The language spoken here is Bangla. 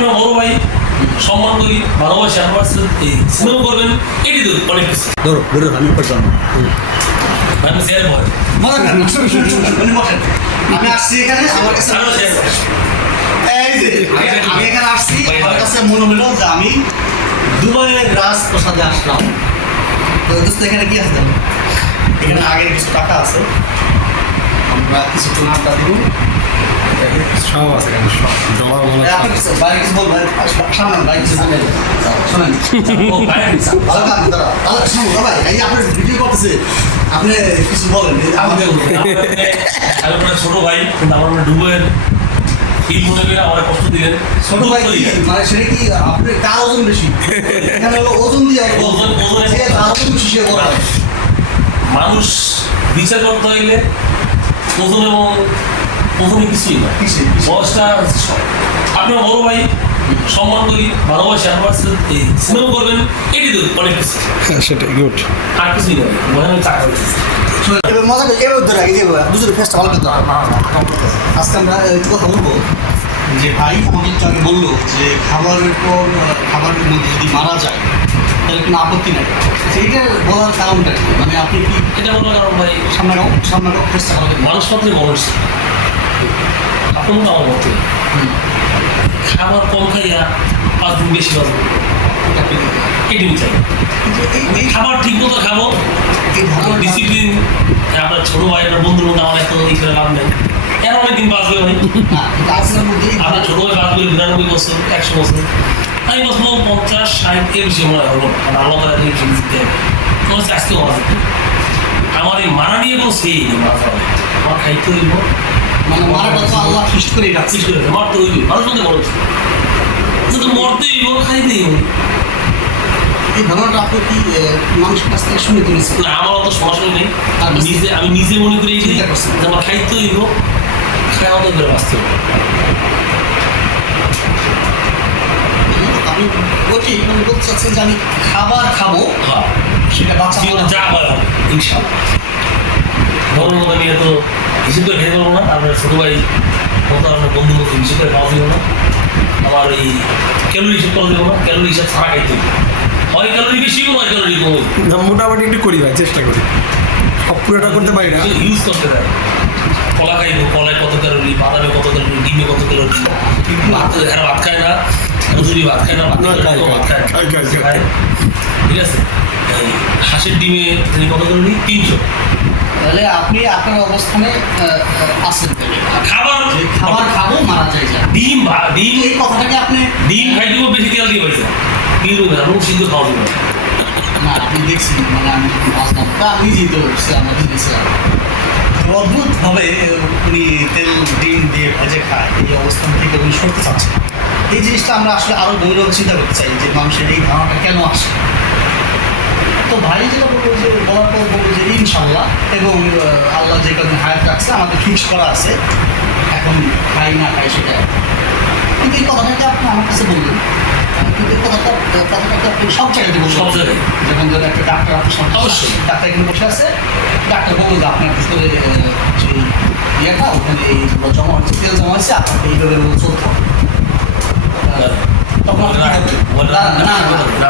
আপনার বড় ভাই সম্মান করি, ভালোবাসি, আমার এই স্নেহ করবেন, এটি তো অনেক কিছু। ধরো ধরো আমি করতাম আমি শেয়ার ভয় আমি আসছি এখানে আমার কাছে এই যে আমি এখানে আসছি আমার কাছে মনে হলো যে আমি দুবাইয়ের রাজপ্রাসাদে আসলাম। তো দোস্ত এখানে কি আছে জানো? এখানে আগের কিছু টাকা আছে, আমরা কিছুক্ষণ আড্ডা দিব। সব আছে কেন সব জমা মনে আপনি কিছু বাইরে কিছু বলবেন, সামনে বাইরে কিছু বলবেন, শোনেন ভালো কাজ দাদা দাদা শুনুন ভাই, এই যে আপনার ভিডিও করতেছে, আপনি কিছু বলেন আমাকে। আমি আপনার ছোট ভাই, কিন্তু আমার ডুবের ফিল মনে করে আমার কষ্ট দিলেন। ছোট ভাই কি মানে সেটা কি আপনি কার ওজন বেশি? এখানে হলো ওজন দিয়ে ওজন তার ওজন বেশি সে করা মানুষ বিচার করতে হইলে ওজন এবং ওজনে কিছুই না, বয়সটা আপনার বড় ভাই সম্মান করি, ভালোবাসি, আমার এই স্নেহ করবেন, এটি তো অনেক কিছু। হ্যাঁ সেটাই গুড আর কিছুই নয়, মনে হয় চাকরি করতেছি। এবার মজা করে এবার ধরে রাখি যে দুজনের ফেসটা ভালো করতে হবে। আজকে আমরা একটু কথা বলবো যে ভাই আমাকে একটু আগে বললো যে খাবারের পর খাবারের মধ্যে যদি মারা যায় তাহলে কোনো আপত্তি নাই। সেইটা বলার কারণটা কি? মানে আপনি কি এটা বলার কারণ ভাই সামনে ফেসটা ভালো করতে মানুষ মাত্রই মানুষ, আপনার মতো আমার মতো খাবার কম খাইয়া 5 দিন বেশি বাঁচবো, এটি চাই। এই খাবার ঠিক মতো খাবো, ডিসিপ্লিন। আপনার ছোটো ভাই, আপনার বন্ধুর মধ্যে আমার এত এই করে লাভ নেই, এর অনেকদিন বাঁচবে ভাই। কাজের মধ্যে আপনার ছোটো ভাই বাঁচবে 99 বছর, 100 বছর, আমি বাঁচবো 50, 60 এর বেশি মনে হলো। আল্লাহ তালা দিতে হবে, তোমার আজকেও বাঁচবে। আমার এই মারা নিয়ে কোনো সেই নেই, বাঁচা হবে আমার খাইতে হইব, মানে মারাটা তো আল্লাহ সৃষ্টি করে রাখছে। সৃষ্টি করে মারতে হইবে, মানুষ মধ্যে বড় কিন্তু মরতেই হইব, খাইতেই হইব। এই ধারণাটা আপনি কি মানুষের কাছ থেকে শুনে তুলেছেন? না, আমার অত সমস্যা নেই। আমি নিজে মনে করি যে চিন্তা করছেন। আমার খাইতে হইব, খাওয়া তো করে বাঁচতে হবে। আমি ওটি মানে বলতে চাচ্ছেন যে আমি খাবার খাবো, হ্যাঁ, সেটা বাচ্চা জীবনে যা হয় হবে ইনশাল্লাহ। ধর্ম মতো নিয়ে তো হিসেব করে খেতে পারবো না, আপনার ছোটো ভাই মতো আপনার বন্ধু মতো হিসেব করে খাওয়া দেবো না, আমার এই ক্যালোরি হিসেব করা দেবো না, ক্যালোরি হিসাব ছাড়া খাইতে হবে। হয় ক্যালোরি বেশি হয় ক্যালোরি কম, মোটামুটি একটু করি ভাই চেষ্টা করি, সব পুরোটা করতে পারি না। ইউজ করতে দেয়। কলা খাইবো, কলায় কত ক্যালোরি, বাদামে কত ক্যালোরি, ডিমে কত ক্যালোরি, ভাত এরা ভাত খায় না, মজুরি ভাত খায় না, ভাত খায়, ঠিক আছে। এই হাঁসের ডিমে কত ক্যালোরি, 300। তাহলে আপনি আপনার অবস্থানে আছেন। খাবার যে খাবার খাবো মারা যায় যা ডিম ডিম এই কথাটাকে আপনি ডিম খাই দিব, বেশি তেল দিয়ে পাইছে কিন্তু সিদ্ধ খাওয়া যাবে না। না আপনি দেখছি মানে আমি বাঁচলাম তা আমি নিজেই তো আমাদের দিয়েছিলাম অদ্ভুতভাবে উনি তেল ডিম দিয়ে ভেজে খায়, এই অবস্থান থেকে উনি সরতে চাচ্ছেন। এই জিনিসটা আমরা আসলে আরও গভীরভাবে চিন্তা করতে চাই যে মানুষের এই ধারণাটা কেন আসে। তো ভাই যেটা বলবো যে বলার পর বলবো যে ইনশাল্লাহ এবং আল্লাহ যে কদিন হায়াত রাখছে আমাদের ফিক্স করা আছে, এখন খাই না খাই সেটা। কিন্তু এই কথাটাকে আপনি আমার কাছে বললেন, কিন্তু এই কথাটাকে আপনি সব জায়গাতে বলবেন, সব জায়গায়। যেমন ধরেন একটা ডাক্তার আপনার সামনে অবশ্যই। ডাক্তার এখানে বসে আছে, ডাক্তার বলবো যে আপনার ভিতরে যে ইয়েটা ওখানে এইগুলো জমা হচ্ছে, তেল জমা হচ্ছে, আপনাকে এইভাবে চলতে হবে। তখন আপনি কি করবেন? না, না, না,